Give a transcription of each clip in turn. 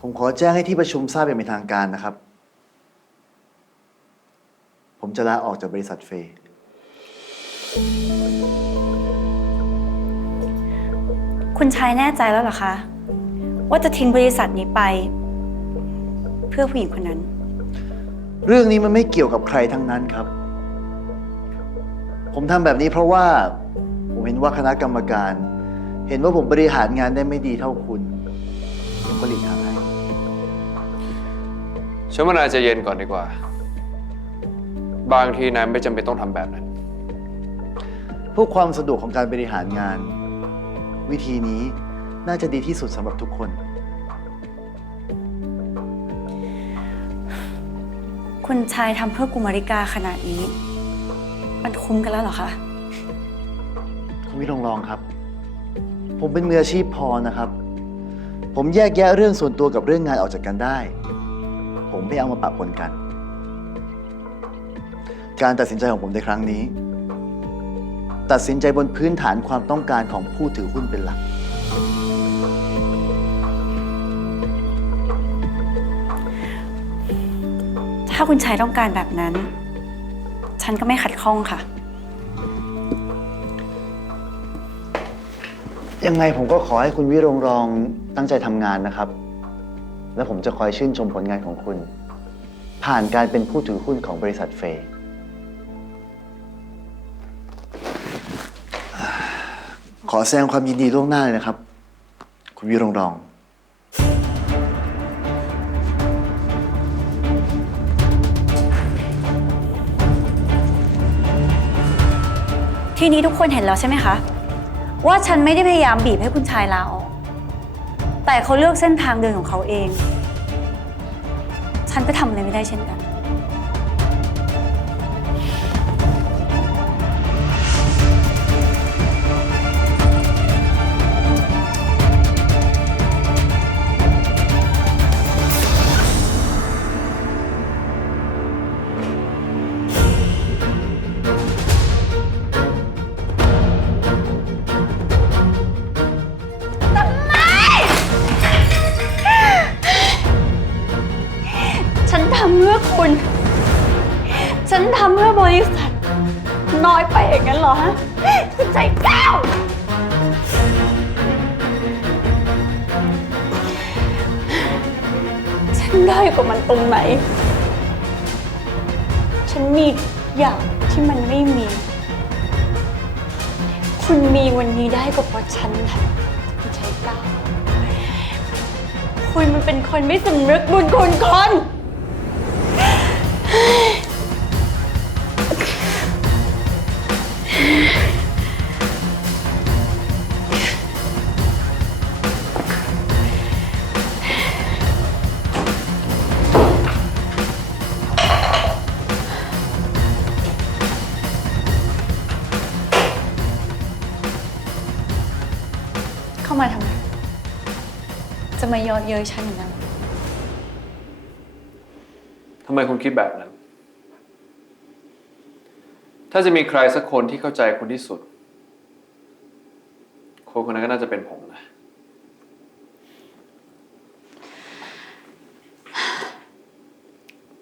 ผมขอแจ้งให้ที่ประชุมทราบอย่างเป็นทางการนะครับ ผมจะลาออกจากบริษัทเฟย์คุณชายแน่ใจแล้วเหรอคะ ว่าจะทิ้งบริษัทนี้ไป เพื่อผู้หญิงคนนั้น เรื่องนี้มันไม่เกี่ยวกับใครทั้งนั้นครับ ผมทำแบบนี้เพราะว่า ผมเห็นว่าคณะกรรมการ เห็นว่าผมบริหารงานได้ไม่ดีเท่าคุณผมก็หลีกทางให้ ฉันว่านายใจะเย็นก่อนดีกว่า บางทีนายไม่จำเป็นต้องทำแบบนั้น เพื่อความสะดวกของการบริหารงาน วิธีนี้น่าจะดีที่สุดสำหรับทุกคน คุณชายทำเพื่อกุมาริกาขนาดนี้ มันคุ้มกันแล้วเหรอคะ คุณวิลองลองครับ ผมเป็นมืออาชีพพอนะครับ ผมแยกแยะเรื่องส่วนตัวกับเรื่องงานออกจากกันได้ ผมไม่เอามาปะปนกัน การตัดสินใจของผมในครั้งนี้ ตัดสินใจบนพื้นฐานความต้องการของผู้ถือหุ้นเป็นหลัก ถ้าคุณชายต้องการแบบนั้น ฉันก็ไม่ขัดข้องค่ะ ยังไงผมก็ขอให้คุณวิรงรองตั้งใจทำงานนะครับ และผมจะคอยชื่นชมผลงานของคุณ ผ่านการเป็นผู้ถือหุ้นของบริษัทเฟย์ขอแสดงความยินดีล่วงหน้าเลยนะครับ คุณวิรงรอง ทีนี้ทุกคนเห็นแล้วใช่ไหมคะ ว่าฉันไม่ได้พยายามบีบให้คุณชายลาออก แต่เขาเลือกเส้นทางเดินของเขาเอง ฉันก็ทำอะไรไม่ได้เช่นกันฉัน อคุณ ฉันทำเพื่อบริษัท น้อยไปอย่างนั้นเหรอฮะคุณใจเก้าวฉันได้กว่ามันตรงไหน ฉันมีอย่างที่มันไม่มี คุณมีวันนี้ได้ก็เพราะฉันแหละคุณใจเก้า คุณมันเป็นคนไม่สำนึกบุญคุณคน เข้ามาทำไม จะมาเยอเย้ยฉันอย่างนั้นเหรอทำไมคุณคิดแบบนั้น ถ้าจะมีใครสักคนที่เข้าใจคุณที่สุด คนคนนั้นก็น่าจะเป็นผมนะ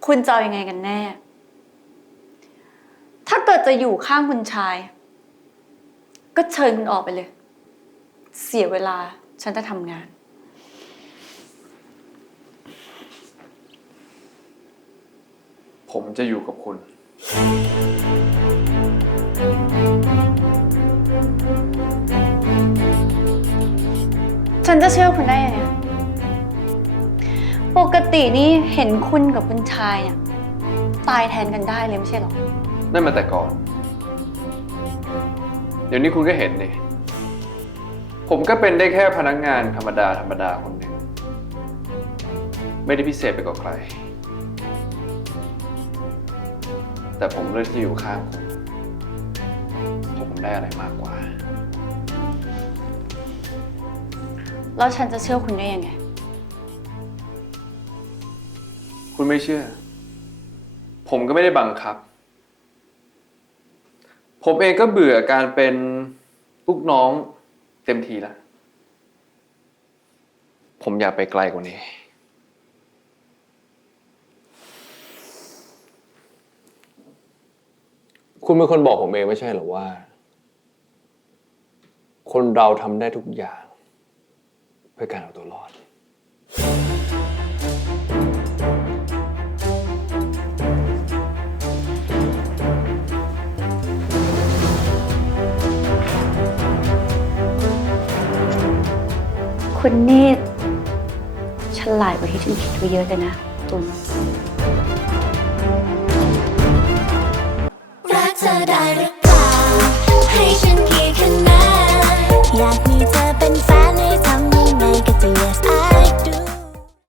คุณจะเอายังไงกันแน่ ถ้าเกิดจะอยู่ข้างคุณชาย ก็เชิญคุณออกไปเลย เสียเวลาฉันจะทำงาน ผมจะอยู่กับคุณ ฉันจะเชื่อคุณได้ยังไงปกตินี่เห็นคุณกับคุณชายเนี่ยตายแทนกันได้เลยไม่ใช่หรอ นั่นมาแต่ก่อน เดี๋ยวนี้คุณก็เห็นนี่ ผมก็เป็นได้แค่พนักงานธรรมดาธรรมดาคนหนึ่ง ไม่ได้พิเศษไปกว่าใคร แต่ผมเลือกที่จะอยู่ข้างคุณเพราะผมได้อะไรมากกว่า แล้วฉันจะเชื่อคุณได้ยังไง คุณไม่เชื่อ ผมก็ไม่ได้บังคับ ผมเองก็เบื่อการเป็นลูกน้อง เต็มทีแล้ว ผมอยากไปไกลกว่านี้ คุณเป็นคนบอกผมเองไม่ใช่เหรอว่า คนเราทำได้ทุกอย่าง เพื่อการเอาตัวรอด คุณนี่ฉลาดกว่าที่ฉันคิดไว้เยอะเลยนะตุน